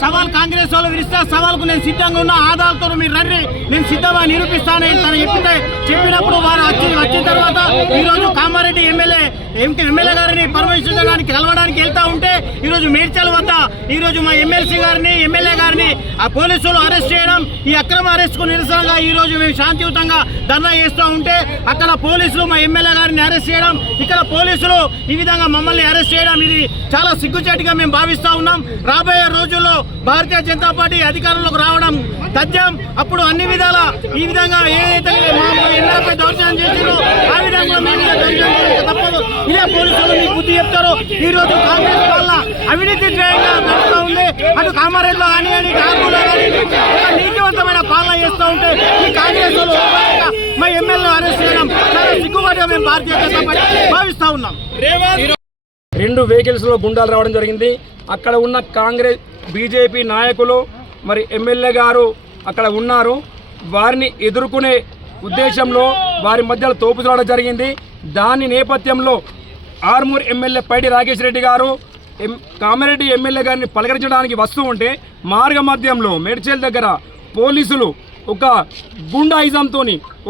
సవాల్ కాంగ్రెస్ వాళ్ళు విరిస్తే సవాల్కు నేను సిద్ధంగా ఉన్న ఆధారాలతో మీరు రండి నేను సిద్ధంగా నిరూపిస్తానని తను చెప్పినప్పుడు వారు వచ్చిన తర్వాత ఈరోజు కామారెడ్డి ఎమ్మెల్యే గారిని పరమేశ్వరడానికి కలవడానికి వెళ్తా ఉంటే ఈరోజు మేడ్చల్ వద్ద ఈరోజు మా ఎమ్మెల్సీ గారిని ఎమ్మెల్యే గారిని ఆ పోలీసులు అరెస్ట్ చేయడం, ఈ అక్రమ అరెస్ట్కు నిరసనగా ఈరోజు మేము శాంతియుతంగా ధర్నా చేస్తూ ఉంటే అక్కడ పోలీసులు మా ఎమ్మెల్యే గారిని అరెస్ట్ చేయడం, ఇక్కడ పోలీసులు ఈ విధంగా మమ్మల్ని అరెస్ట్ చేయడం ఇది చాలా సిగ్గుచేటుగా మేము భావిస్తూ ఉన్నాం. రాబోయే రోజుల్లో భారతీయ జనతా పార్టీ అధికారంలోకి రావడం తథ్యం. అప్పుడు అన్ని విధాల ఈ విధంగా ఏదైతే ఎన్నపై దౌర్జన్యం చేసిరో ఆ విధంగా మేము దౌర్జన్యం చేయక తప్పదు. ఇదే పోలీసులు మీకు బుద్ధి చెప్తారు. ఈ రోజు కాంగ్రెస్ వల్ల అవినీతి ధ్యేయంగా నడుస్తూ ఉంది. అటు కామారెడ్డిలో కానీ కాకులో కానీ నీతివంతమైన పాలన చేస్తూ ఉంటే ఈ కాంగ్రెస్ మా ఎమ్మెల్యే అరెస్ట్ చేయడం చాలా సిగ్గుబాటుగా మేము భారతీయ జనతా పార్టీ భావిస్తూ ఉన్నాం. 2 వెహికల్స్లో గుండాలు రావడం జరిగింది. అక్కడ ఉన్న కాంగ్రెస్ బీజేపీ నాయకులు మరి ఎమ్మెల్యే గారు అక్కడ ఉన్నారు. వారిని ఎదుర్కొనే ఉద్దేశంలో వారి మధ్యలో తోపు రావడం జరిగింది. దాని నేపథ్యంలో ఆర్మూర్ ఎమ్మెల్యే పైడి రాకేష్ రెడ్డి గారు కామారెడ్డి ఎమ్మెల్యే గారిని పలకరించడానికి వస్తూ ఉంటే మార్గ మధ్యంలో మేడ్చల్ దగ్గర పోలీసులు ఒక గుండాయిజంతో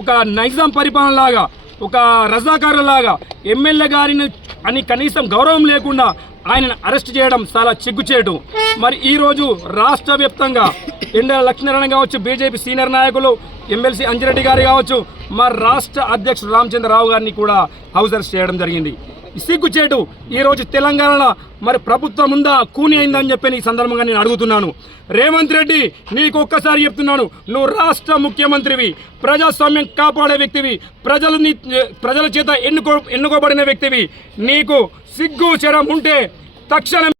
ఒక నైజాం పరిపాలనలాగా ఒక రజాకారులాగా ఎమ్మెల్యే గారిని అని కనీసం గౌరవం లేకుండా ఆయనను అరెస్ట్ చేయడం చాలా చిగ్గుచేటు. మరి ఈరోజు రాష్ట్ర వ్యాప్తంగా ఎండల లక్ష్మీనారాయణ కావచ్చు, బీజేపీ సీనియర్ నాయకులు ఎమ్మెల్సీ అంజిరెడ్డి గారు కావచ్చు, మా రాష్ట్ర అధ్యక్షుడు రామచంద్రరావు గారిని కూడా హౌస్ అరెస్ట్ చేయడం జరిగింది. సిగ్గుచేటు. ఈరోజు తెలంగాణలో మరి ప్రభుత్వం ఉందా కూని అయిందని చెప్పి ఈ సందర్భంగా నేను అడుగుతున్నాను. రేవంత్ రెడ్డి, నీకు ఒక్కసారి చెప్తున్నాను, నువ్వు రాష్ట్ర ముఖ్యమంత్రివి, ప్రజాస్వామ్యం కాపాడే వ్యక్తివి, ప్రజల చేత ఎన్నుకోబడిన వ్యక్తివి. నీకు సిగ్గు చరం ఉంటే తక్షణం